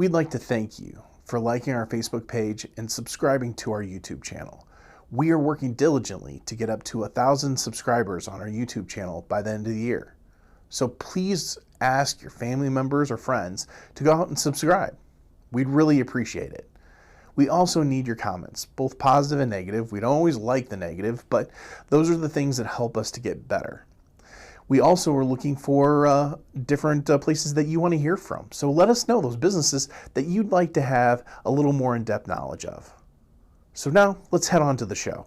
We'd like to thank you for liking our Facebook page and subscribing to our YouTube channel. We are working diligently to get up to 1,000 subscribers on our YouTube channel by the end of the year. So please ask your family members or friends to go out and subscribe. We'd really appreciate it. We also need your comments, both positive and negative. We don't always like the negative, but those are the things that help us to get better. We also are looking for different places that you want to hear from. So let us know those businesses that you'd like to have a little more in-depth knowledge of. So now let's head on to the show.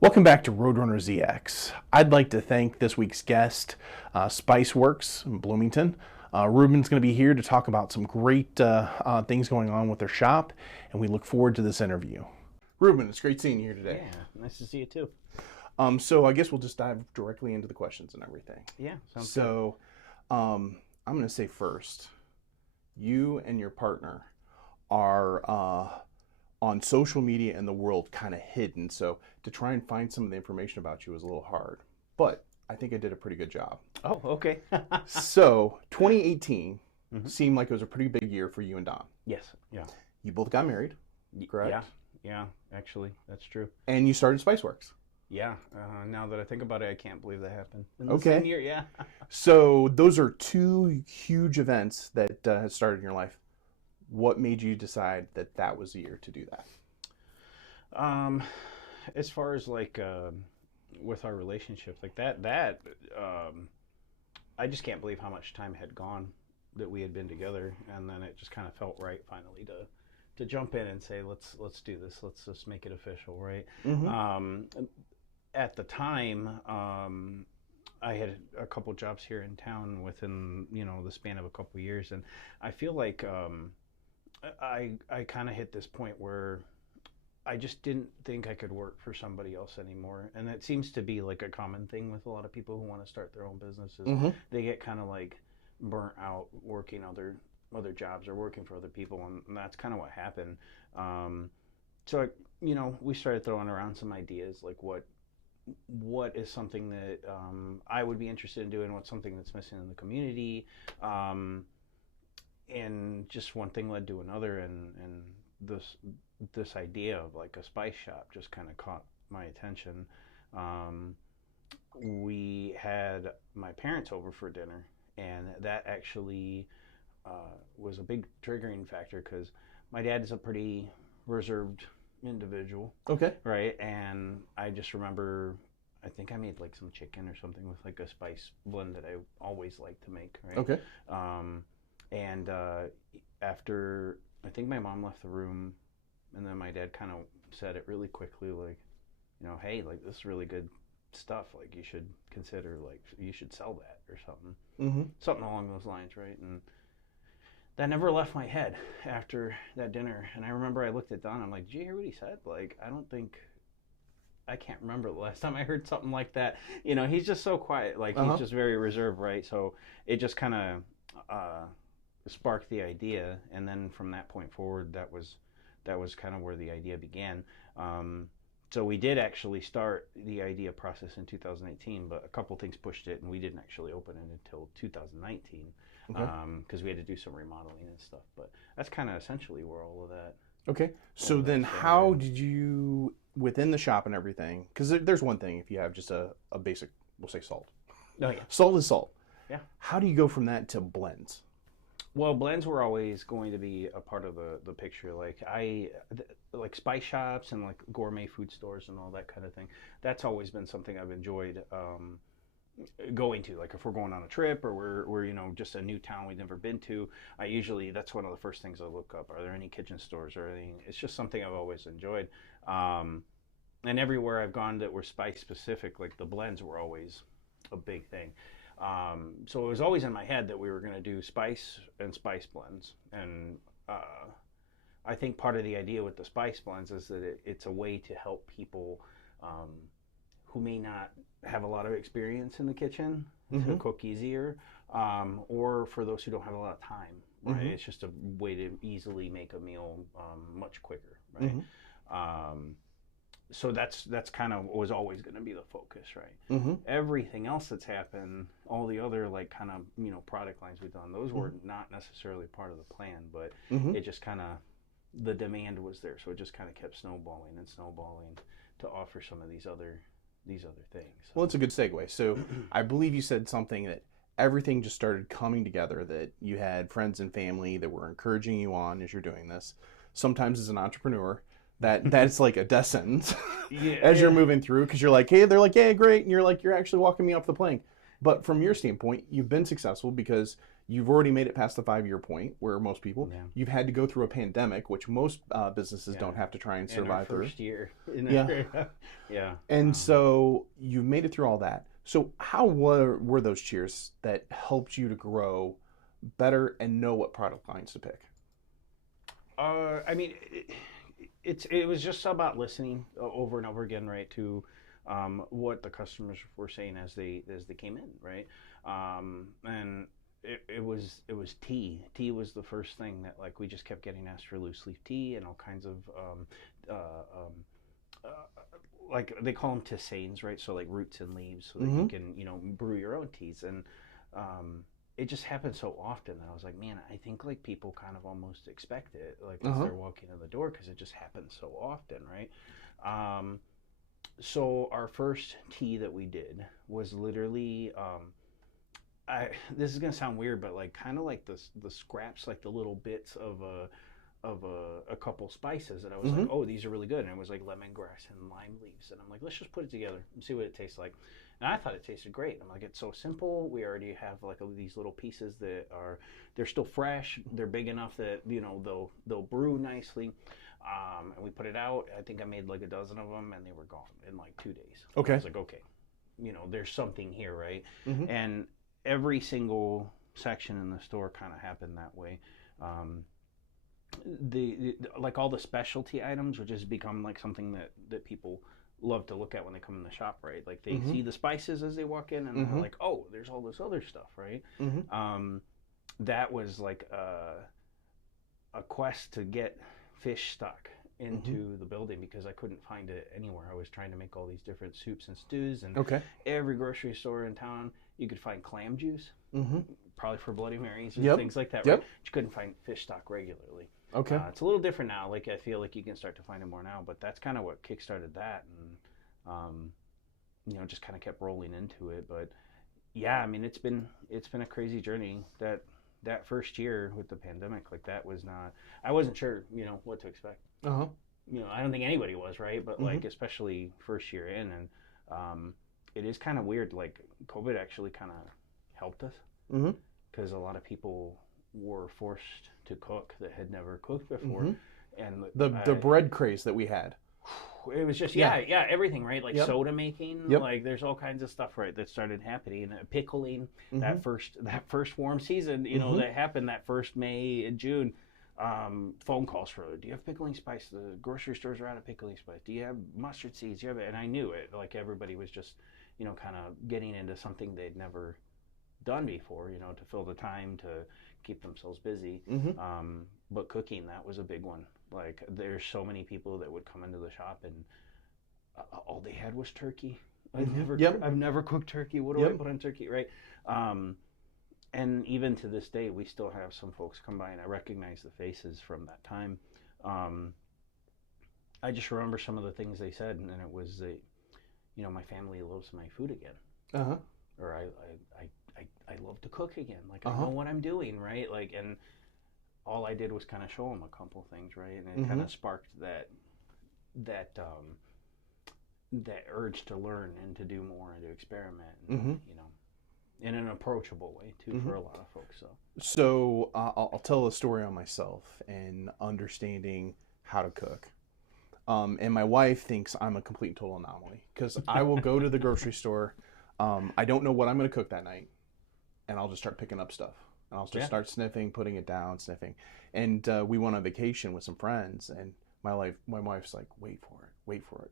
Welcome back to RoadrunnerZX. I'd like to thank this week's guest, Spice Works Bloomington. Ruben's going to be here to talk about some great things going on with their shop, and we look forward to this interview. Ruben, it's great seeing you here today. Yeah, nice to see you too. So I guess we'll just dive directly into the questions and everything. Yeah, sounds good. I'm going to say first, you and your partner are on social media and the world kind of hidden. So to try and find some of the information about you was a little hard, but I think I did a pretty good job. Oh, okay. So 2018 seemed like it was a pretty big year for you and Don. Yes, yeah. You both got married, correct? Yeah, actually, that's true. And you started Spice Works. Yeah, now that I think about it, I can't believe that happened in the Okay. same year, yeah. So those are two huge events that have started in your life. What made you decide that that was the year to do that? As far as like with our relationship, like that I just can't believe how much time had gone that we had been together, and then it just kind of felt right finally to jump in and say let's do this, let's just make it official, right? At the time, I had a couple jobs here in town within the span of a couple years, and I feel like I kind of hit this point where I just didn't think I could work for somebody else anymore. And that seems to be like a common thing with a lot of people who want to start their own businesses. They get kind of like burnt out working other jobs or working for other people, and that's kind of what happened. So we started throwing around some ideas, like what is something that I would be interested in doing, what's something that's missing in the community. And just one thing led to another, and this idea of like a spice shop just kind of caught my attention. We had my parents over for dinner, and that actually was a big triggering factor because my dad is a pretty reserved individual. Okay. Right, and I just remember I think I made like some chicken or something with like a spice blend that I always like to make. Right. Okay. And after I think my mom left the room, and then my dad kind of said it really quickly, like, hey, like this is really good stuff. Like you should consider, like you should sell that or something, something along those lines, right? And that never left my head after that dinner. And I remember I looked at Don. I'm like, did you hear what he said? Like I can't remember the last time I heard something like that. He's just so quiet. Like he's just very reserved, right? So it just kind of sparked the idea, and then from that point forward, that was kind of where the idea began. So we did actually start the idea process in 2018, but a couple things pushed it, and we didn't actually open it until 2019 because we had to do some remodeling and stuff. But that's kind of essentially where all of that. Okay. So then how did you, within the shop and everything, because there's one thing if you have just a basic, we'll say salt. Oh, yeah. Salt is salt. Yeah. How do you go from that to blends? Well, blends were always going to be a part of the picture. Like like spice shops and like gourmet food stores and all that kind of thing. That's always been something I've enjoyed going to. Like if we're going on a trip or we're just a new town we've never been to, that's one of the first things I look up. Are there any kitchen stores or anything? It's just something I've always enjoyed. And everywhere I've gone that were spice specific, like the blends were always a big thing. So it was always in my head that we were going to do spice and spice blends. And I think part of the idea with the spice blends is that it's a way to help people who may not have a lot of experience in the kitchen to cook easier, or for those who don't have a lot of time, right? It's just a way to easily make a meal much quicker, right? so that's kind of was always going to be the focus, right? Mm-hmm. Everything else that's happened, all the other like kind of product lines we've done, those were not necessarily part of the plan, but Mm-hmm. it just kind of the demand was there, so it just kind of kept snowballing and snowballing to offer some of these other things. So. Well, it's a good segue. So I believe you said something that everything just started coming together, that you had friends and family that were encouraging you on as you're doing this. Sometimes as an entrepreneur, that's like a death sentence as you're moving through, because you're like, hey, they're like, yeah, great. And you're like, you're actually walking me off the plank. But from your standpoint, you've been successful because you've already made it past the 5-year point where most people, you've had to go through a pandemic, which most businesses don't have to try and survive through. First year. Yeah. And so you've made it through all that. So how were those cheers that helped you to grow better and know what product lines to pick? I mean, it was just about listening over and over again, right, to what the customers were saying as they came in, right, and it was tea. Tea was the first thing that like we just kept getting asked for loose leaf tea and all kinds of like they call them tisanes, right? So like roots and leaves, so that you can brew your own teas, and it just happened so often that I was like, man, I think like people kind of almost expect it, like as they're walking in the door, because it just happens so often, right? So our first tea that we did was literally, this is gonna sound weird, but like kind of like the scraps, like the little bits of a couple spices, and I was like, oh, these are really good, and it was like lemongrass and lime leaves, and I'm like, let's just put it together and see what it tastes like. And I thought it tasted great. I'm like, it's so simple. We already have like these little pieces that they're still fresh. They're big enough that they'll brew nicely. And we put it out. I think I made like a dozen of them, and they were gone in like 2 days. Okay. I was like, okay, there's something here, right? And every single section in the store kind of happened that way. The like all the specialty items, which has become like something that people love to look at when they come in the shop, right? Like they see the spices as they walk in, and they're like, oh, there's all this other stuff, right? That was like a quest to get fish stock into the building, because I couldn't find it anywhere. I was trying to make all these different soups and stews, and every grocery store in town you could find clam juice, probably for Bloody Marys and things like that, right? But you couldn't find fish stock regularly. It's a little different now. Like I feel like you can start to find it more now, but that's kind of what kickstarted that, and just kind of kept rolling into it. But yeah, I mean, it's been a crazy journey. That first year with the pandemic, like that was not. I wasn't sure, what to expect. I don't think anybody was, right? But like especially first year in, and it is kind of weird. Like COVID actually kind of helped us, because a lot of people were forced to cook that had never cooked before, and the bread craze that we had. It was just everything, right? Like soda making, like there's all kinds of stuff, right, that started happening. Pickling, that first warm season, that happened that first May and June. Phone calls for, do you have pickling spice? The grocery stores are out of pickling spice. Do you have mustard seeds? And I knew it. Like everybody was just, kind of getting into something they'd never done before, to fill the time to keep themselves busy. But cooking, that was a big one. Like there's so many people that would come into the shop and all they had was turkey. I've never cooked turkey. What do I put on turkey, right? And even to this day, we still have some folks come by, and I recognize the faces from that time. I just remember some of the things they said, and it was that, my family loves my food again, or I love to cook again. Like I know what I'm doing, right? Like, and all I did was kind of show them a couple things, right? And it kind of sparked that urge to learn and to do more and to experiment, and, in an approachable way too, for a lot of folks. So I'll tell a story on myself and understanding how to cook. And my wife thinks I'm a complete and total anomaly, because I will go to the grocery store. I don't know what I'm going to cook that night, and I'll just start picking up stuff. And I'll just start sniffing, putting it down, sniffing. And we went on vacation with some friends, and my wife's like, wait for it.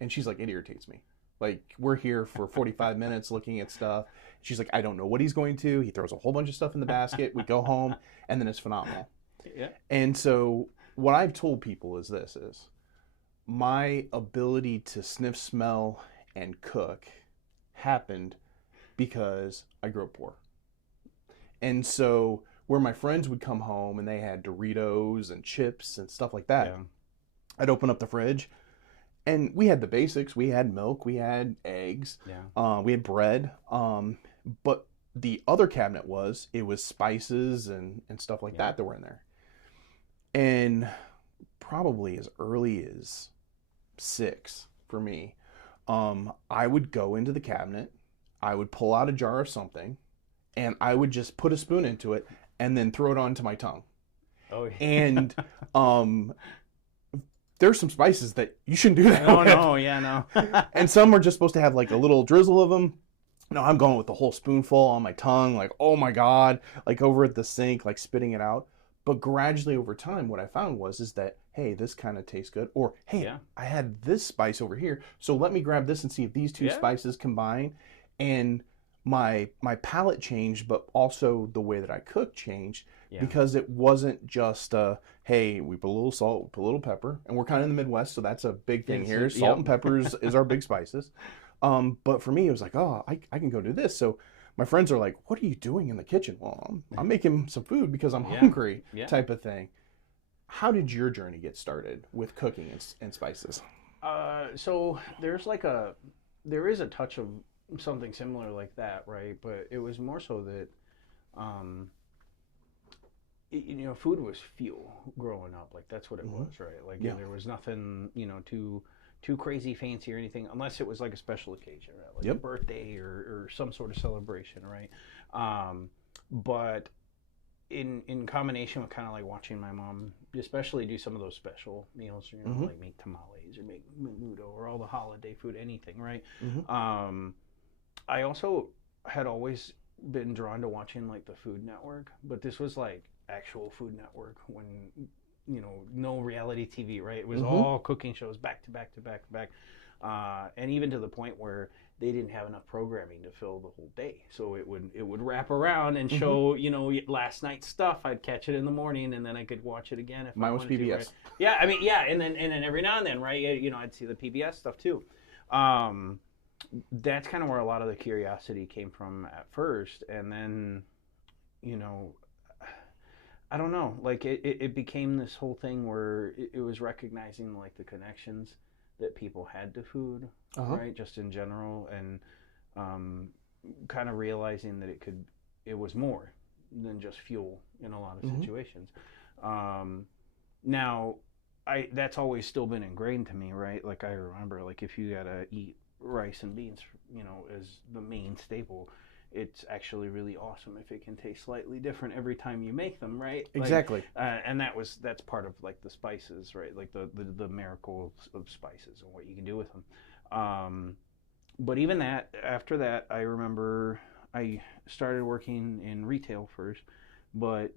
And she's like, it irritates me. Like, we're here for 45 minutes looking at stuff. She's like, I don't know what he's going to. He throws a whole bunch of stuff in the basket. We go home, and then it's phenomenal. And so what I've told people is my ability to sniff, smell, and cook happened because I grew up poor. And so where my friends would come home and they had Doritos and chips and stuff like that, Yeah. I'd open up the fridge and we had the basics. We had milk, we had eggs, Yeah. we had bread. But the other cabinet it was spices and stuff like that were in there. And probably as early as 6 for me, I would go into the cabinet, I would pull out a jar of something, and I would just put a spoon into it and then throw it onto my tongue. Oh, yeah. And there's some spices that you shouldn't do that Oh, with. no, yeah, no. And some are just supposed to have like a little drizzle of them. No, I'm going with the whole spoonful on my tongue, like, oh my God, like over at the sink, like spitting it out. But gradually over time, what I found is that, hey, this kind of tastes good. Or, hey, Yeah. I had this spice over here, so let me grab this and see if these two spices combine. And my palate changed, but also the way that I cook changed because it wasn't just, hey, we put a little salt, we put a little pepper. And we're kind of in the Midwest, so that's a big thing here. Salt and pepper is our big spices. But for me, it was like, oh, I can go do this. So my friends are like, what are you doing in the kitchen? Well, I'm making some food because I'm hungry type of thing. How did your journey get started with cooking and spices? So there is a touch of something similar like that, right? But it was more so that, food was fuel growing up. Like that's what it was, right? Like there was nothing, too crazy fancy or anything, unless it was like a special occasion, right? Like a birthday or some sort of celebration, right? But in combination with kind of like watching my mom, especially do some of those special meals, like make tamales or make menudo or all the holiday food, anything, right? I also had always been drawn to watching like the Food Network, but this was like actual Food Network when no reality TV, right? It was all cooking shows back to back to back to back, and even to the point where they didn't have enough programming to fill the whole day, so it would wrap around and show last night's stuff. I'd catch it in the morning, and then I could watch it again if mine was PBS. right? Yeah, I mean, and then every now and then, right? I'd see the PBS stuff too. That's kind of where a lot of the curiosity came from at first, and then I don't know, like it became this whole thing where it was recognizing like the connections that people had to food, right, just in general, and kind of realizing that it was more than just fuel in a lot of situations. Now that's always still been ingrained to me, right? Like I remember, like if you gotta eat rice and beans, as the main staple, it's actually really awesome if it can taste slightly different every time you make them, right? Exactly. And that's part of like the spices, right? Like the miracles of spices and what you can do with them. But even that, after that, I remember I started working in retail first, but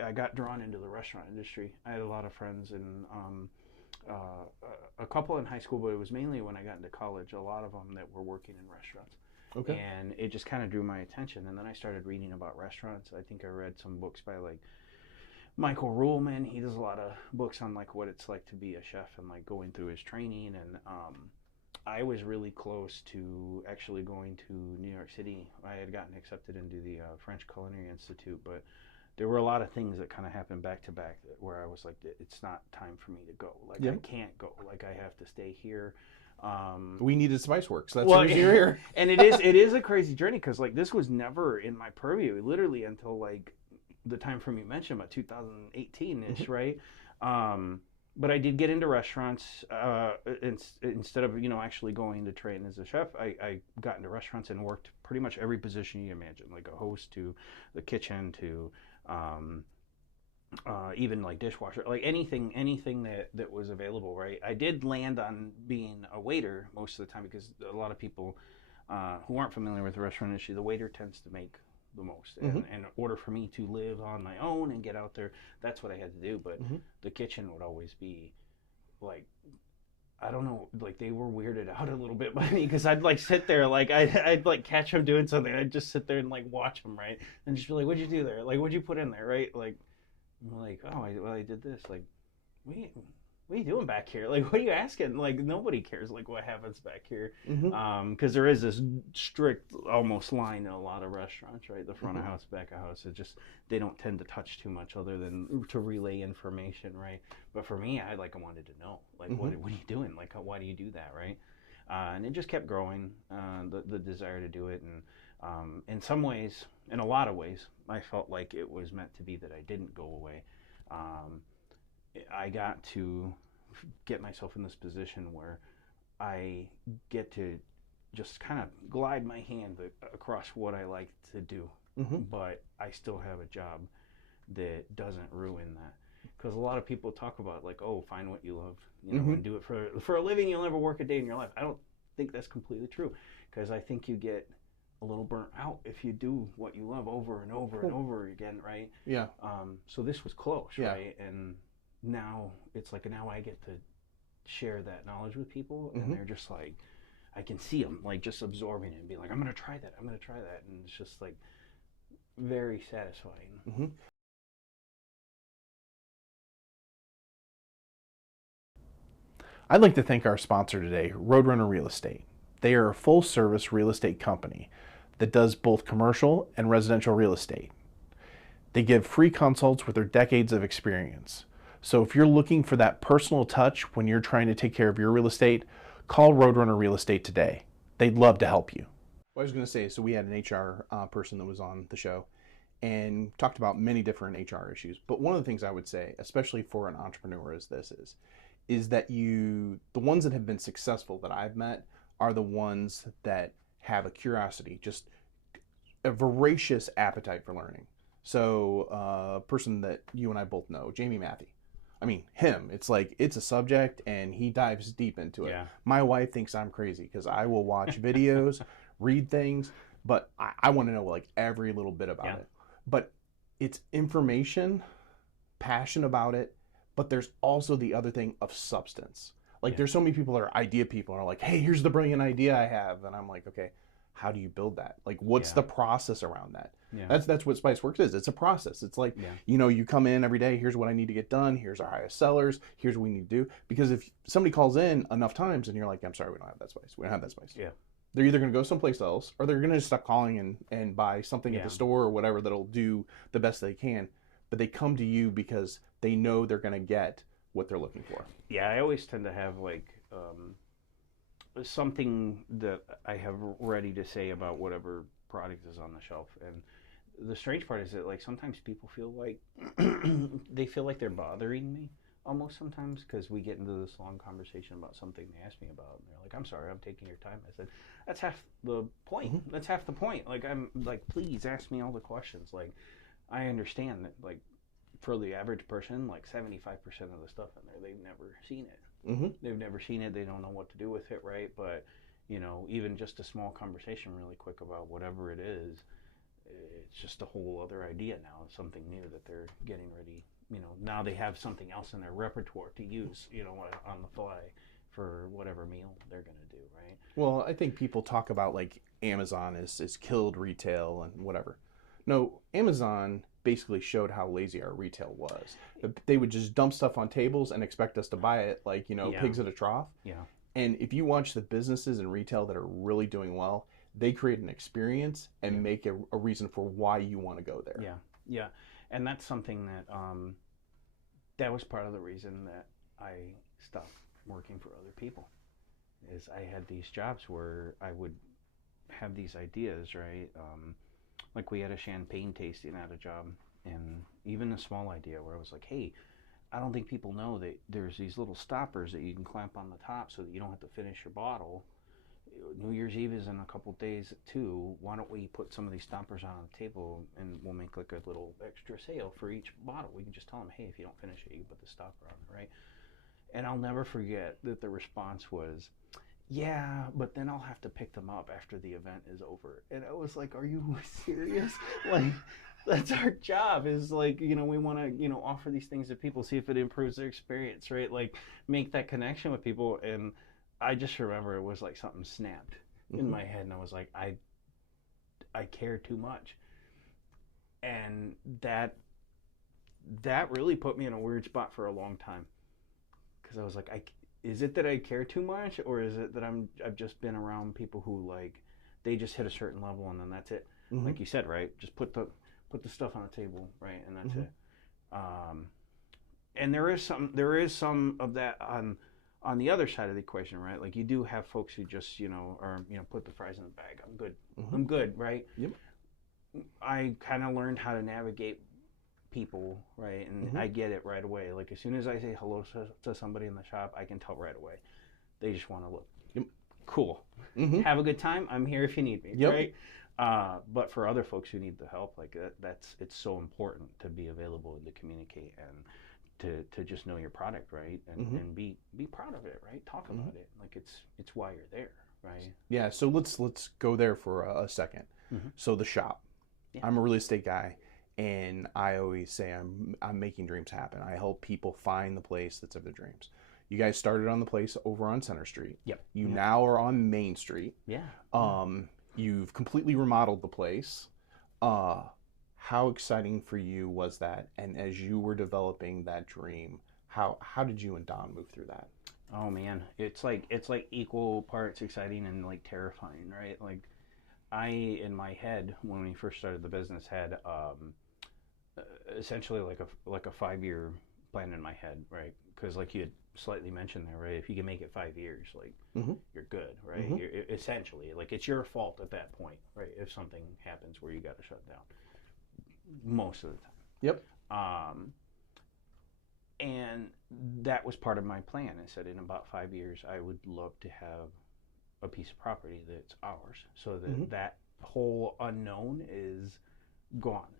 I got drawn into the restaurant industry. I had a lot of friends and a couple in high school, but it was mainly when I got into college, a lot of them that were working in restaurants. Okay. And it just kind of drew my attention. And then I started reading about restaurants. I think I read some books by like Michael Ruhlman. He does a lot of books on like what it's like to be a chef and like going through his training. And I was really close to actually going to New York City. I had gotten accepted into the French Culinary Institute, but there were a lot of things that kind of happened back to back where I was like, it's not time for me to go. Like I can't go. Like I have to stay here. We needed Spice Works. That's why you're here. And it is a crazy journey because like this was never in my purview literally until like the time frame you mentioned about 2018-ish, right? But I did get into restaurants instead of actually going to train as a chef. I got into restaurants and worked pretty much every position you imagine, like a host to the kitchen to even like dishwasher, like anything that was available, right? I did land on being a waiter most of the time because a lot of people who aren't familiar with the restaurant industry, the waiter tends to make the most. And in order for me to live on my own and get out there, that's what I had to do. But the kitchen would always be like, I don't know, like they were weirded out a little bit by me because I'd like sit there, like I'd like catch them doing something. I'd just sit there and like watch them, right? And just be like, what'd you do there? Like, what'd you put in there, right? Like, I'm like, oh, I did this. Like, wait, what are you doing back here? Like, what are you asking? Like, nobody cares, like, what happens back here. Mm-hmm. Because there is this strict, almost line in a lot of restaurants, right? The front of Mm-hmm. house, back of house. It just, they don't tend to touch too much other than to relay information, right? But for me, I wanted to know, like, Mm-hmm. what are you doing? Like, why do you do that, right? And it just kept growing, the desire to do it. And in some ways, in a lot of ways, I felt like it was meant to be that I didn't go away. Um, I got to get myself in this position where I get to just kind of glide my hand across what I like to do, Mm-hmm. but I still have a job that doesn't ruin that. Because a lot of people talk about, like, oh, find what you love, Mm-hmm. and do it for a living. You'll never work a day in your life. I don't think that's completely true, because I think you get a little burnt out if you do what you love over and over and over again, right? Yeah. So this was close, Yeah. right? And now it's like, now I get to share that knowledge with people, and Mm-hmm. they're just like, I can see them like just absorbing it and being like, I'm gonna try that, I'm gonna try that, and it's just like very satisfying. Mm-hmm. I'd like to thank our sponsor today, Roadrunner Real Estate. They are a full-service real estate company that does both commercial and residential real estate. They give free consults with their decades of experience. So if you're looking for that personal touch when you're trying to take care of your real estate, call Roadrunner Real Estate today. They'd love to help you. What I was going to say, so we had an HR person that was on the show and talked about many different HR issues. But one of the things I would say, especially for an entrepreneur as this is that the ones that have been successful that I've met are the ones that have a curiosity, just a voracious appetite for learning. So a person that you and I both know, Jamie Matthew. I mean, him, it's like, it's a subject and he dives deep into it. Yeah. My wife thinks I'm crazy because I will watch videos, read things, but I want to know like every little bit about it. But it's information, passion about it, but there's also the other thing of substance. Like there's so many people that are idea people and are like, hey, here's the brilliant idea I have. And I'm like, okay, how do you build that? Like, what's the process around that? That's what Spice Works is. It's a process. It's like, you come in every day, here's what I need to get done. Here's our highest sellers. Here's what we need to do. Because if somebody calls in enough times and you're like, I'm sorry, we don't have that spice. We don't have that spice. Yeah. They're either going to go someplace else or they're going to just stop calling and buy something at the store or whatever that'll do the best they can. But they come to you because they know they're going to get what they're looking for. Yeah, I always tend to have like something that I have ready to say about whatever product is on the shelf. And the strange part is that like sometimes people feel like they feel like they're bothering me almost sometimes, because we get into this long conversation about something they asked me about, and they're like, I'm sorry, I'm taking your time. I said, that's half the point. That's half the point. Like, I'm like, please ask me all the questions. Like, I understand that, like, for the average person, like 75% of the stuff in there, they've never seen it. They've never seen it. They don't know what to do with it, right? But, even just a small conversation really quick about whatever it is, it's just a whole other idea now. It's something new that they're getting ready. Now they have something else in their repertoire to use, on the fly for whatever meal they're going to do, right? Well, I think people talk about like Amazon is killed retail and whatever. No, Amazon basically showed how lazy our retail was. They would just dump stuff on tables and expect us to buy it like, pigs at a trough. Yeah. And if you watch the businesses in retail that are really doing well, they create an experience and make a reason for why you want to go there. Yeah. Yeah. And that's something that that was part of the reason that I stopped working for other people. Is I had these jobs where I would have these ideas, right? Like we had a champagne tasting at a job, and even a small idea where I was like, hey, I don't think people know that there's these little stoppers that you can clamp on the top so that you don't have to finish your bottle. New Year's Eve is in a couple days too. Why don't we put some of these stoppers on the table and we'll make like a little extra sale for each bottle? We can just tell them, hey, if you don't finish it, you can put the stopper on it, right? And I'll never forget that the response was, yeah, but then I'll have to pick them up after the event is over. And I was like, are you serious? Like, that's our job, is like, we want to, offer these things to people, see if it improves their experience, right? Like, make that connection with people. And I just remember it was like something snapped in my head, and I was like, I care too much. And that really put me in a weird spot for a long time. because I was like, is it that I care too much, or is it that I've just been around people who like they just hit a certain level and then that's it. Like you said, right? Just put the stuff on the table, right, and that's it. And there is some of that on the other side of the equation, right? Like you do have folks who just put the fries in the bag. I'm good. I'm good, right? Yep. I kind of learned how to navigate people, right? And I get it right away. Like as soon as I say hello to somebody in the shop, I can tell right away. They just want to look cool. Have a good time. I'm here if you need me, right? But for other folks who need the help, like it's so important to be available and to communicate and to just know your product, right? And be proud of it, right? Talk about it. Like it's why you're there, right? Yeah. So let's go there for a second. So the shop. Yeah. I'm a real estate guy, and I always say I'm making dreams happen. I help people find the place that's of their dreams. You guys started on the place over on Center Street. Yep. You now are on Main Street. Yeah. You've completely remodeled the place. How exciting for you was that? And as you were developing that dream, how did you and Don move through that? Oh man, it's like equal parts exciting and like terrifying, right? Like I in my head when we first started the business had essentially like a 5-year plan in my head, right? Because like you had slightly mentioned there, right? If you can make it 5 years, like you're good, right? You're, essentially, like it's your fault at that point, right? If something happens where you got to shut down, most of the time. Yep. And that was part of my plan. I said in about 5 years, I would love to have a piece of property that's ours, so that that whole unknown is gone.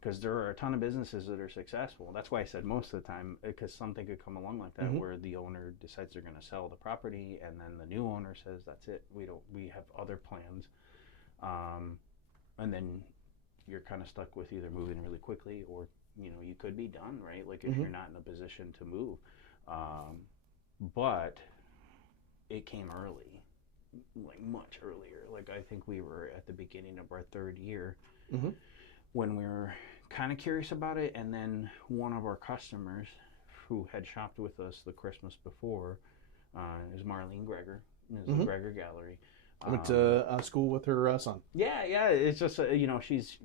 Because there are a ton of businesses that are successful. That's why I said most of the time, because something could come along like that where the owner decides they're going to sell the property, and then the new owner says, "That's it. We have other plans," and then you're kind of stuck with either moving really quickly or you could be done, right? Like if you're not in a position to move. But it came early, like much earlier. Like I think we were at the beginning of our 3rd year. When we were kind of curious about it, and then one of our customers who had shopped with us the Christmas before is Marlene Greger, is the Greger Gallery. I went to school with her son. Yeah, it's just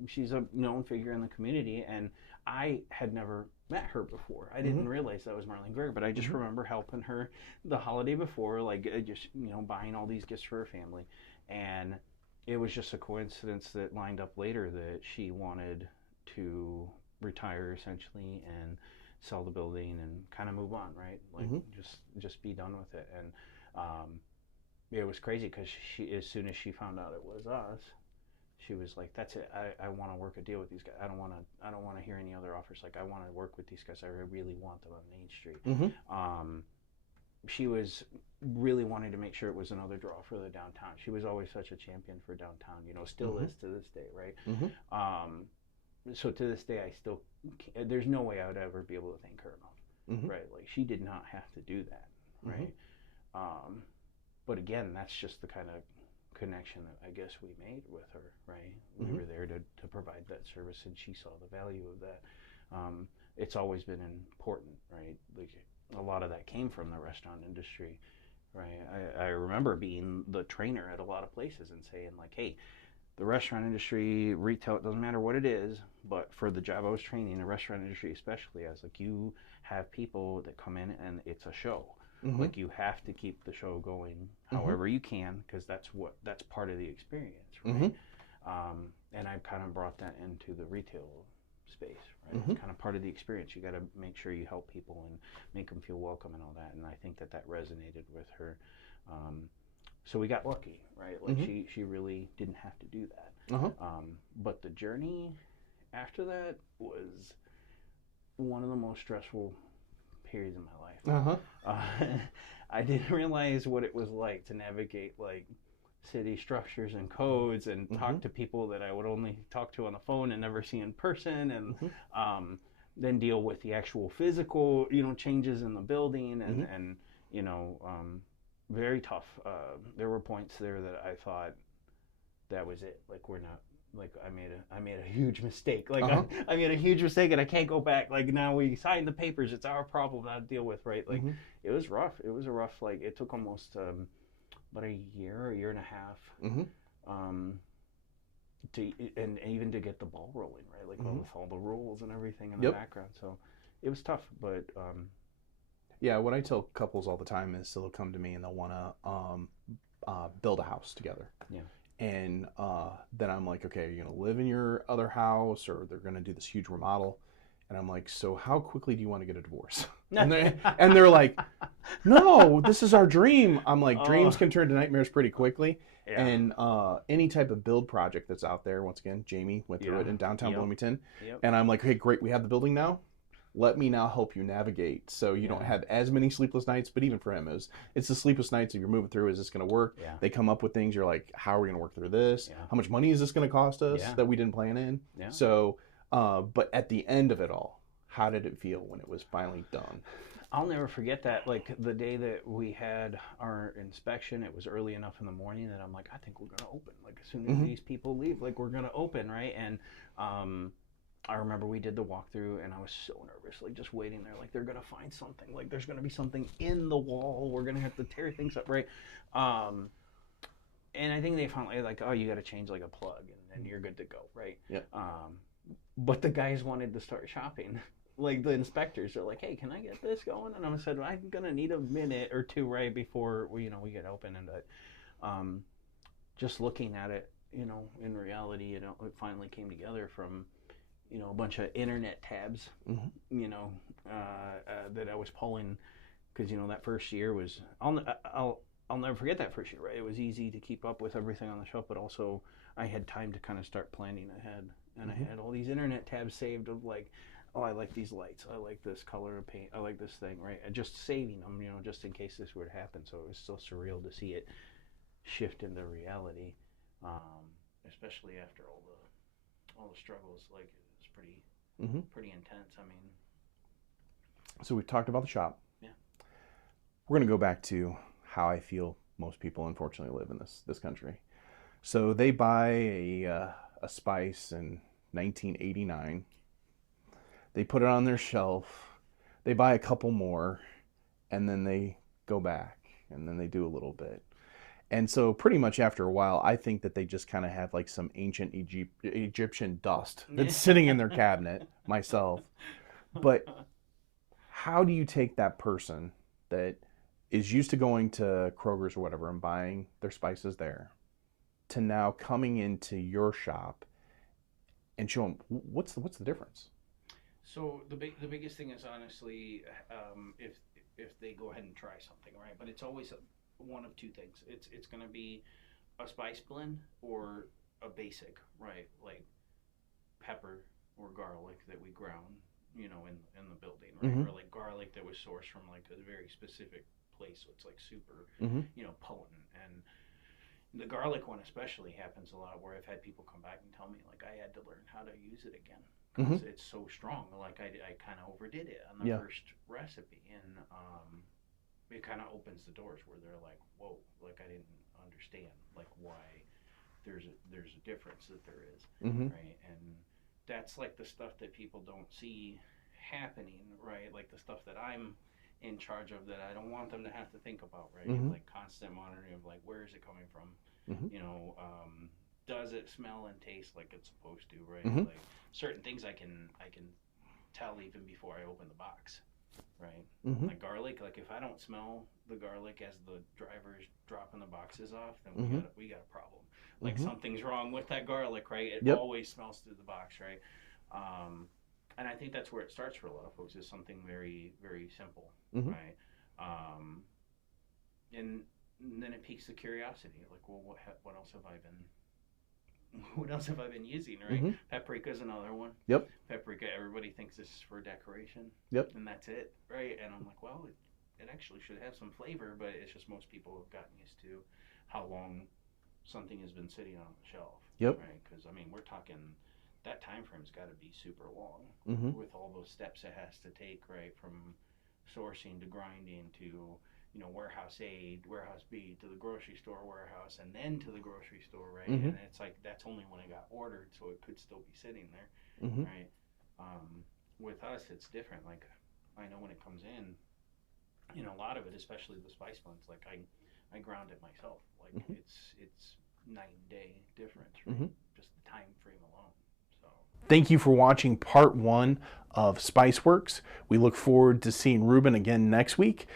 she's a known figure in the community, and I had never met her before. I didn't realize that was Marlene Greger, but I just remember helping her the holiday before, like just buying all these gifts for her family, and it was just a coincidence that lined up later that she wanted to retire essentially and sell the building and kind of move on, right? Like just be done with it. And it was crazy because as soon as she found out it was us, she was like, "That's it. I want to work a deal with these guys. I don't want to hear any other offers. Like I want to work with these guys. I really want them on Main Street." She was really wanting to make sure it was another draw for the downtown. She was always such a champion for downtown, still is to this day, right? So to this day, there's no way I would ever be able to thank her enough, right? Like she did not have to do that, right? But again, that's just the kind of connection that I guess we made with her, right? We were there to provide that service, and she saw the value of that. It's always been important, right? Like a lot of that came from the restaurant industry, right? I remember being the trainer at a lot of places and saying like, "Hey, the restaurant industry, retail, it doesn't matter what it is, but for the job I was training, the restaurant industry especially, I was like, you have people that come in and it's a show. Like you have to keep the show going however you can, because that's part of the experience, right? And I've kind of brought that into the retail space, right? It's kind of part of the experience. You got to make sure you help people and make them feel welcome and all that. And I think that resonated with her. So we got lucky, right? Like she really didn't have to do that. But the journey after that was one of the most stressful periods in my life. I didn't realize what it was like to navigate like city structures and codes and talk to people that I would only talk to on the phone and never see in person, and then deal with the actual physical changes in the building and very tough. There were points there that I thought that was it, like we're like I made a huge mistake. Like Uh-huh. I made a huge mistake and I can't go back. Like now we signed the papers. It's our problem now to deal with, right? Like it was rough. It was a rough. Like it took almost about a year and a half. Um, to and even to get the ball rolling, right? Like with all the rules and everything in the background. So it was tough, but yeah. What I tell couples all the time is they'll come to me and they'll want to build a house together. Yeah. And then I'm like, okay, are you gonna live in your other house, or they're gonna do this huge remodel? And I'm like, so how quickly do you want to get a divorce? and they're like, no, this is our dream. I'm like, dreams can turn to nightmares pretty quickly. Yeah. And any type of build project that's out there, once again, Jamie went through it in downtown Bloomington. And I'm like, hey, great, we have the building now. Let me now help you navigate so you don't have as many sleepless nights. But even for him, it's the sleepless nights of you're moving through. Is this going to work? Yeah. They come up with things. You're like, how are we going to work through this? Yeah. How much money is this going to cost us that we didn't plan in? Yeah. So, but at the end of it all, how did it feel when it was finally done? I'll never forget that. Like the day that we had our inspection, it was early enough in the morning that I'm like, I think we're going to open. Like as soon as these people leave, like we're going to open, right? And I remember we did the walkthrough and I was so nervous, like just waiting there, like they're going to find something, like there's going to be something in the wall. We're going to have to tear things up, right? And I think they finally like, oh, you got to change like a plug and you're good to go, right? Yeah. But the guys wanted to start shopping. Like the inspectors are like, hey, can I get this going? And I said, well, I'm going to need a minute or two right before we get open. And just looking at it, in reality, it finally came together from a bunch of internet tabs, that I was pulling, because that first year was I'll never forget that first year. Right, it was easy to keep up with everything on the shelf, but also I had time to kind of start planning ahead, and I had all these internet tabs saved of like, oh, I like these lights, I like this color of paint, I like this thing, right? And just saving them, just in case this were to happen. So it was still surreal to see it shift into reality, especially after all the struggles. Like it's pretty intense. I mean, so we've talked about the shop. Yeah. We're going to go back to how I feel most people unfortunately live in this country. So they buy a Spice in 1989. They put it on their shelf. They buy a couple more, and then they go back, and then they do a little bit. And so pretty much after a while, I think that they just kind of have like some ancient Egyptian dust that's sitting in their cabinet, myself. But how do you take that person that is used to going to Kroger's or whatever and buying their spices there to now coming into your shop and show them what's the difference? So the biggest thing is honestly, if they go ahead and try something, right? But it's always one of two things. It's going to be a spice blend or a basic, right? Like pepper or garlic that we ground, in the building, right? Or like garlic that was sourced from like a very specific place, so it's like super, potent. And the garlic one especially happens a lot, where I've had people come back and tell me like I had to learn how to use it again. Because it's so strong. Like I kind of overdid it on the first recipe, and it kind of opens the doors where they're like, whoa, like I didn't understand like why there's a difference that there is, right? And that's like the stuff that people don't see happening, right? Like the stuff that I'm in charge of that I don't want them to have to think about, right? Like constant monitoring of like, where is it coming from? Does it smell and taste like it's supposed to, right? Like certain things I can tell even before I open the box, right? Like garlic, like if I don't smell the garlic as the driver's dropping the boxes off, then we got a problem. Like something's wrong with that garlic, right? It always smells through the box, right? And I think that's where it starts for a lot of folks, is something very, very simple, right? And then it piques the curiosity, like, well, what else have I been using, right? Paprika is another one. Yep. Paprika, everybody thinks this is for decoration. Yep. And that's it, right? And I'm like, well, it actually should have some flavor, but it's just most people have gotten used to how long something has been sitting on the shelf. Yep. Right? Because, I mean, we're talking, that time frame's got to be super long with all those steps it has to take, right? From sourcing to grinding to, you know, warehouse A, warehouse B, to the grocery store warehouse, and then to the grocery store, right? Mm-hmm. And it's like that's only when it got ordered, so it could still be sitting there, Mm-hmm. right? With us, it's different. Like I know when it comes in, you know, a lot of it, especially the spice blends, like I ground it myself. Like Mm-hmm. it's night and day difference, right? Mm-hmm. Just the time frame alone. So Thank you for watching part 1 of Spice Works. We look forward to seeing Ruben again next week.